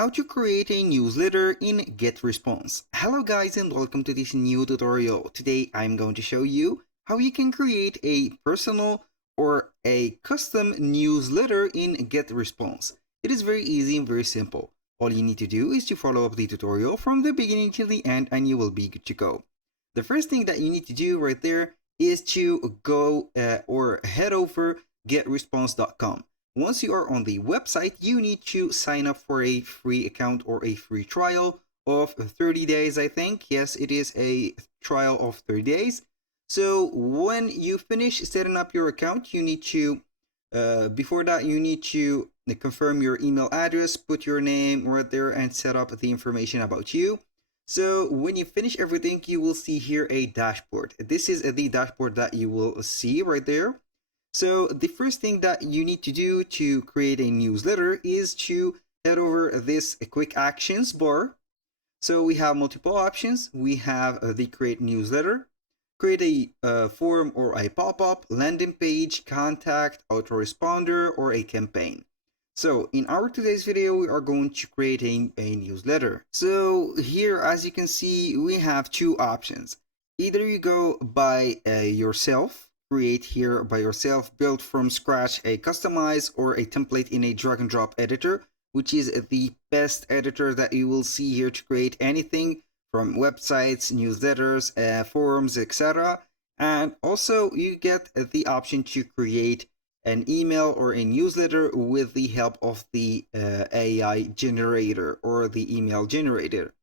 How to create a newsletter in GetResponse. Hello guys and welcome to this new tutorial. Today I'm going to show you how you can create a personal or a custom newsletter in GetResponse. It is very easy and very simple. All you need to do is to follow up the tutorial from the beginning till the end and you will be good to go. The first thing that you need to do right there is to go or head over getresponse.com. Once you are on the website, you need to sign up for a free account or a free trial of 30 days, I think. Yes, it is a trial of 30 days. So when you finish setting up your account, you need to, before that, you need to confirm your email address, put your name right there, and set up the information about you. So when you finish everything, you will see here a dashboard. This is the dashboard that you will see right there. So the first thing that you need to do to create a newsletter is to head over this quick actions bar. So we have multiple options. We have the create newsletter, create a form or a pop-up, landing page, contact, autoresponder, or a campaign. So in our today's video, we are going to create a newsletter. So here, as you can see, we have two options. Either you go by yourself, create here by yourself, build from scratch a customize or a template in a drag and drop editor, which is the best editor that you will see here to create anything from websites, newsletters, forums, etc. And also you get the option to create an email or a newsletter with the help of the AI generator or the email generator.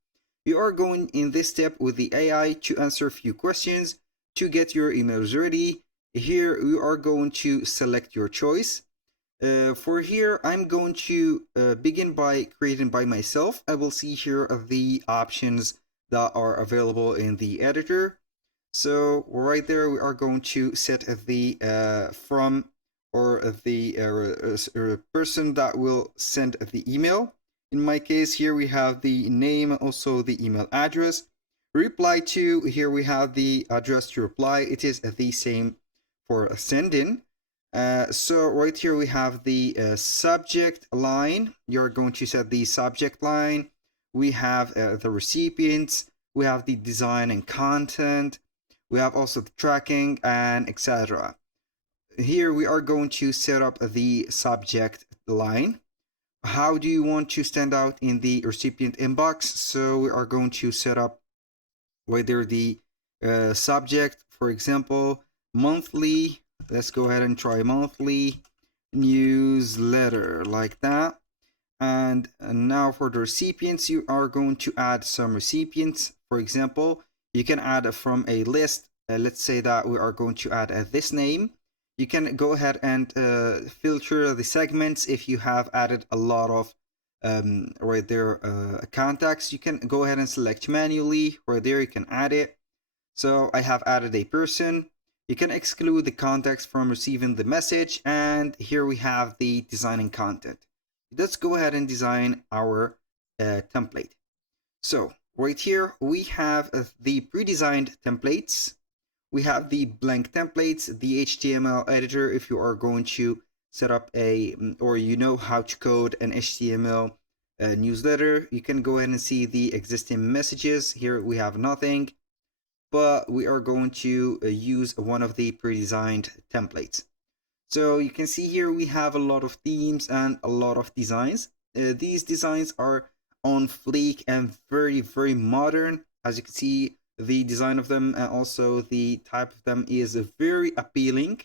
You are going in this step with the AI to answer a few questions to get your emails ready. Here you are going to select your choice. For here, I'm going to begin by creating by myself. I will see here the options that are available in the editor. So right there, we are going to set the from or the person that will send the email. In my case, here we have the name, also the email address. Reply to, here we have the address to reply. It is the same for sending. So right here we have the subject line. You're going to set the subject line. We have the recipients. We have the design and content. We have also the tracking and etc. Here we are going to set up the subject line. How do you want to stand out in the recipient inbox? So we are going to set up whether the subject, for example, monthly. Let's go ahead and try monthly newsletter like that. And now for the recipients, you are going to add some recipients. For example, you can add from a list. Let's say that we are going to add this name. You can go ahead and filter the segments if you have added a lot of right there contacts. You can go ahead and select manually. Right there you can add it. So I have added a person. You can exclude the context from receiving the message, and here we have the designing content. Let's go ahead and design our template. So right here we have the pre-designed templates. We have the blank templates, the HTML editor if you are going to set up a, or you know how to code an HTML newsletter. You can go ahead and see the existing messages. Here we have nothing, but we are going to use one of the pre-designed templates. So you can see here we have a lot of themes and a lot of designs. These designs are on fleek and very, very modern. As you can see, the design of them and also the type of them is very appealing.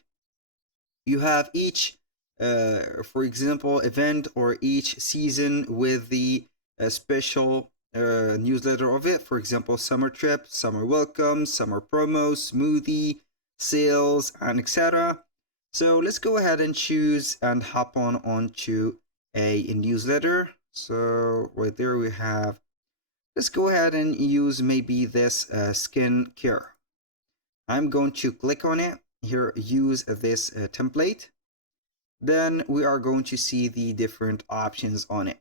You have each, for example, event or each season with the special newsletter of it. For example, summer trip, summer welcome, summer promo, smoothie, sales, and etc. So let's go ahead and choose and hop onto a newsletter. So right there we have, let's go ahead and use maybe this skin care. I'm going to click on it here, use this template. Then we are going to see the different options on it.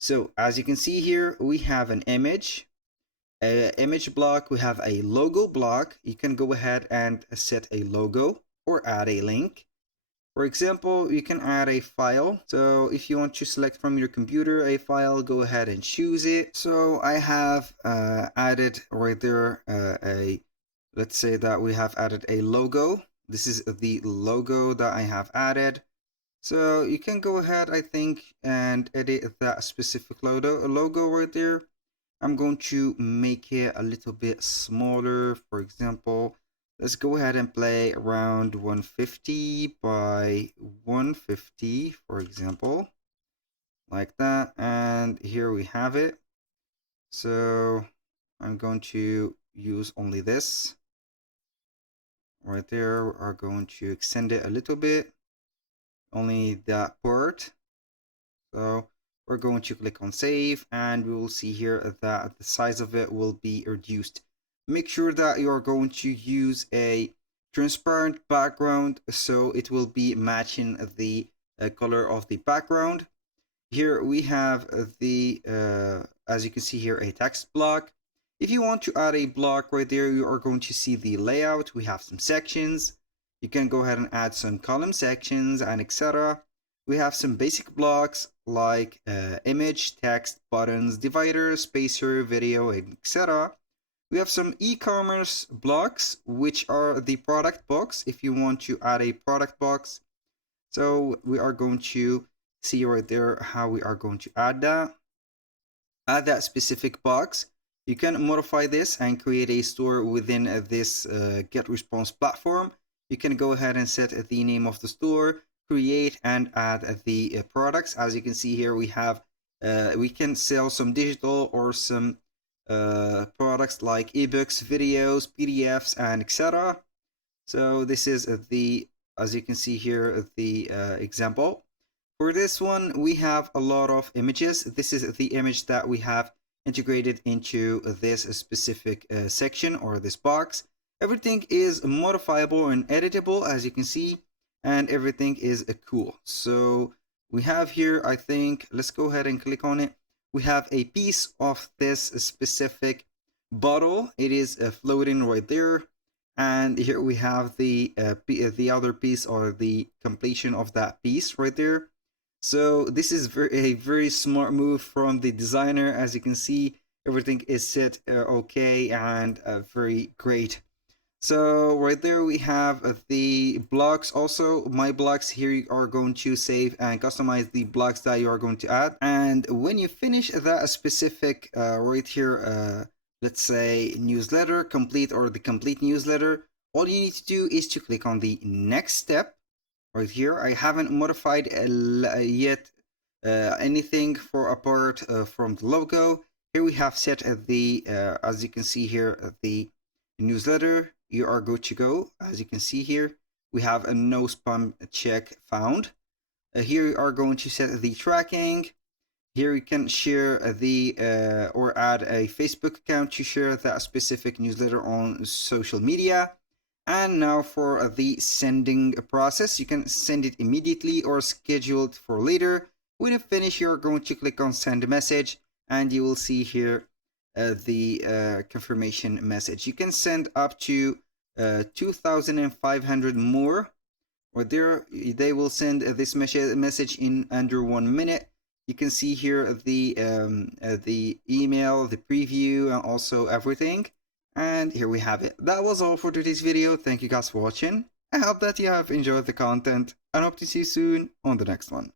So as you can see here, we have an image block. We have a logo block. You can go ahead and set a logo or add a link. For example, you can add a file. So if you want to select from your computer a file, go ahead and choose it. So I have added right there let's say that we have added a logo. This is the logo that I have added. So you can go ahead, I think, and edit that specific logo right there. I'm going to make it a little bit smaller. For example, let's go ahead and play around 150 by 150, for example, like that. And here we have it. So I'm going to use only this right there. We are going to extend it a little bit, only that part. So we're going to click on save, and we will see here that the size of it will be reduced. Make sure that you are going to use a transparent background so it will be matching the color of the background. Here we have as you can see here, a text block. If you want to add a block right there, you are going to see the layout. We have some sections. You can go ahead and add some column sections and etc. We have some basic blocks like image, text, buttons, divider, spacer, video, etc. We have some e-commerce blocks, which are the product box if you want to add a product box. So we are going to see right there how we are going to add that specific box. You can modify this and create a store within this GetResponse platform. You can go ahead and set the name of the store, create and add the products. As you can see here, we can sell some digital or some products like ebooks, videos, PDFs, and etc. So this is as you can see here, the example. For this one, we have a lot of images. This is the image that we have integrated into this specific section or this box. Everything is modifiable and editable, as you can see, and everything is cool. So we have here, I think, let's go ahead and click on it. We have a piece of this specific bottle. It is floating right there. And here we have the other piece, or the completion of that piece right there. So this is a very smart move from the designer. As you can see, everything is set okay and very great. So right there we have the blocks. Also, my blocks here, you are going to save and customize the blocks that you are going to add. And when you finish that specific right here, let's say newsletter complete, or the complete newsletter, all you need to do is to click on the next step right here. I haven't modified yet anything for apart from the logo. Here we have set the as you can see here, the newsletter. You are good to go. As you can see here, we have a no spam check found. Here you are going to set the tracking. Here you can share the or add a Facebook account to share that specific newsletter on social media. And now for the sending process, you can send it immediately or schedule it for later. When you finish, you're going to click on send message, and you will see here the confirmation message. You can send up to 2,500 more, or they will send this message in under 1 minute. You can see here the email, the preview, and also everything. And here we have it. That was all for today's video. Thank you guys for watching. I hope that you have enjoyed the content, and hope to see you soon on the next one.